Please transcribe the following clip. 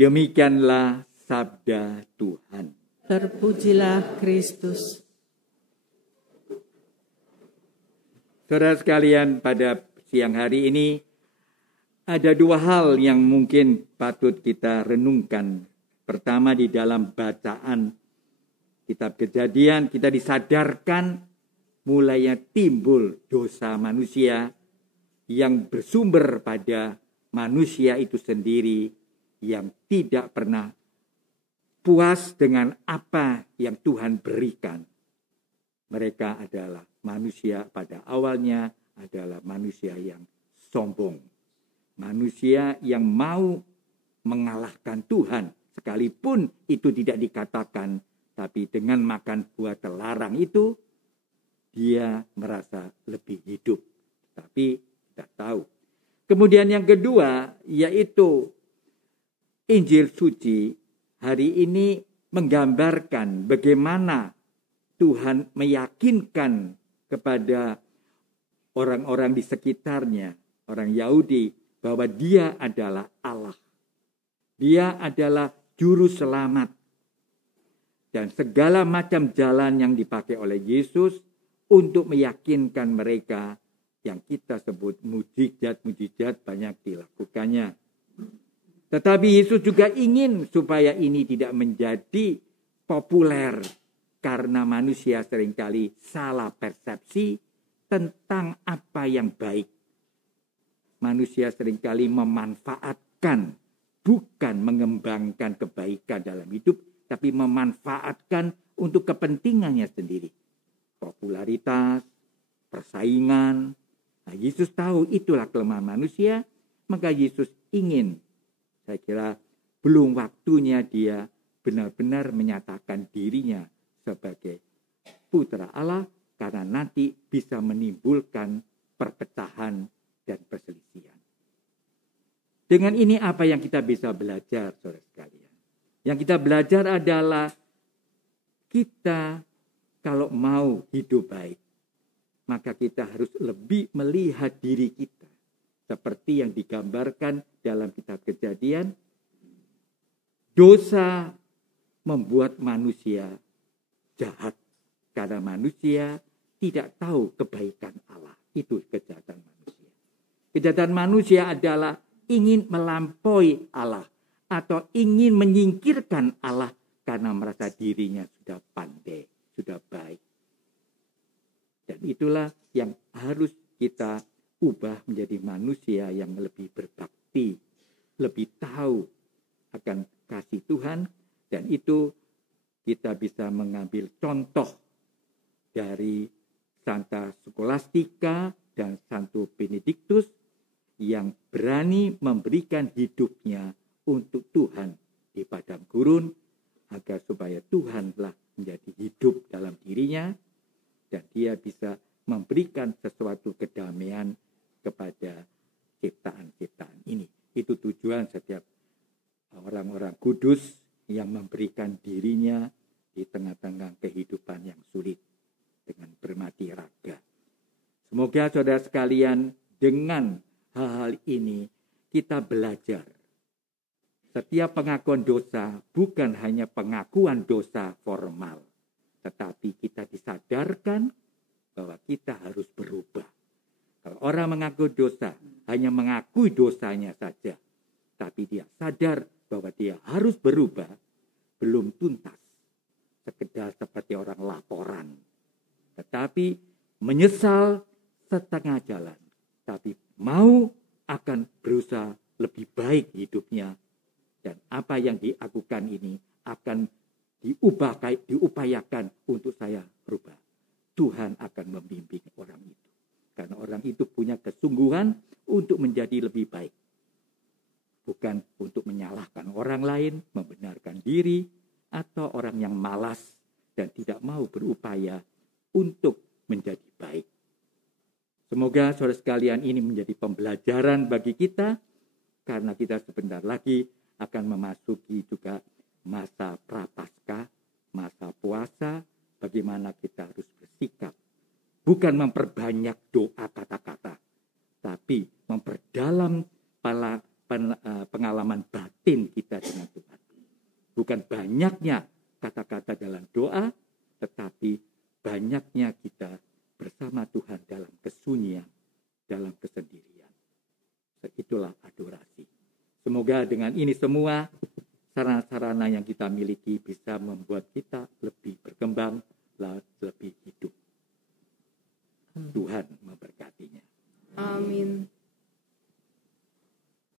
Demikianlah sabda Tuhan. Terpujilah Kristus. Saudara sekalian, pada siang hari ini ada dua hal yang mungkin patut kita renungkan. Pertama, di dalam bacaan kitab Kejadian kita disadarkan mulainya timbul dosa manusia yang bersumber pada manusia itu sendiri yang tidak pernah puas dengan apa yang Tuhan berikan. Mereka adalah manusia pada awalnya adalah manusia yang sombong. Manusia yang mau mengalahkan Tuhan. Sekalipun itu tidak dikatakan, tapi dengan makan buah terlarang itu, dia merasa lebih hidup. Tapi tidak tahu. Kemudian yang kedua, yaitu Injil suci hari ini menggambarkan bagaimana Tuhan meyakinkan kepada orang-orang di sekitarnya, orang Yahudi, bahwa dia adalah Allah. Dia adalah juru selamat. Dan segala macam jalan yang dipakai oleh Yesus untuk meyakinkan mereka yang kita sebut mujizat-mujizat banyak dilakukannya. Tetapi Yesus juga ingin supaya ini tidak menjadi populer karena manusia seringkali salah persepsi tentang apa yang baik. Manusia seringkali memanfaatkan, bukan mengembangkan kebaikan dalam hidup, tapi memanfaatkan untuk kepentingannya sendiri. Popularitas, persaingan. Nah, Yesus tahu itulah kelemahan manusia, maka Yesus ingin, saya kira belum waktunya dia benar-benar menyatakan dirinya sebagai putra Allah, karena nanti bisa menimbulkan perpecahan dan perselisihan. Dengan ini apa yang kita bisa belajar, saudara sekalian? Yang kita belajar adalah kita kalau mau hidup baik, maka kita harus lebih melihat diri kita. Seperti yang digambarkan dalam kitab Kejadian, dosa membuat manusia jahat. Karena manusia tidak tahu kebaikan Allah. Itu kejahatan manusia. Kejahatan manusia adalah ingin melampaui Allah. Atau ingin menyingkirkan Allah karena merasa dirinya sudah pandai, sudah baik. Dan itulah yang harus kita ubah menjadi manusia yang lebih berbakti, lebih tahu akan kasih Tuhan. Dan itu kita bisa mengambil contoh dari Santa Scholastica dan Santo Benedictus yang berani memberikan hidupnya untuk Tuhan di padang gurun, agar supaya Tuhanlah menjadi hidup dalam dirinya dan dia bisa memberikan sesuatu kedamaian kepada ciptaan-ciptaan ini. Itu tujuan setiap orang-orang kudus yang memberikan dirinya di tengah-tengah kehidupan yang sulit dengan bermati raga. Semoga saudara sekalian, dengan hal-hal ini kita belajar. Setiap pengakuan dosa bukan hanya pengakuan dosa formal, tetapi kita disadarkan bahwa kita harus berubah. Kalau orang mengaku dosa, hanya mengakui dosanya saja, tapi dia sadar bahwa dia harus berubah, belum tuntas. Sekedar seperti orang laporan. Tetapi menyesal setengah jalan. Tapi mau akan berusaha lebih baik hidupnya. Dan apa yang dilakukan ini akan diupayakan untuk saya berubah. Tuhan akan membimbing orang itu. Karena orang itu punya kesungguhan untuk menjadi lebih baik. Bukan untuk menyalahkan orang lain, membenarkan diri, atau orang yang malas dan tidak mau berupaya untuk menjadi baik. Semoga saudara sekalian ini menjadi pembelajaran bagi kita, karena kita sebentar lagi akan memasuki juga masa prapaskah, masa puasa, bagaimana kita harus bersikap. Bukan memperbanyak doa kata-kata, tapi memperdalam pengalaman batin batin kita dengan Tuhan. Bukan banyaknya kata-kata dalam doa, tetapi banyaknya kita bersama Tuhan dalam kesunyian, dalam kesendirian. Itulah adorasi. Semoga dengan ini semua sarana-sarana yang kita miliki bisa membuat kita lebih berkembang, lebih hidup. Tuhan memberkatinya. Amin.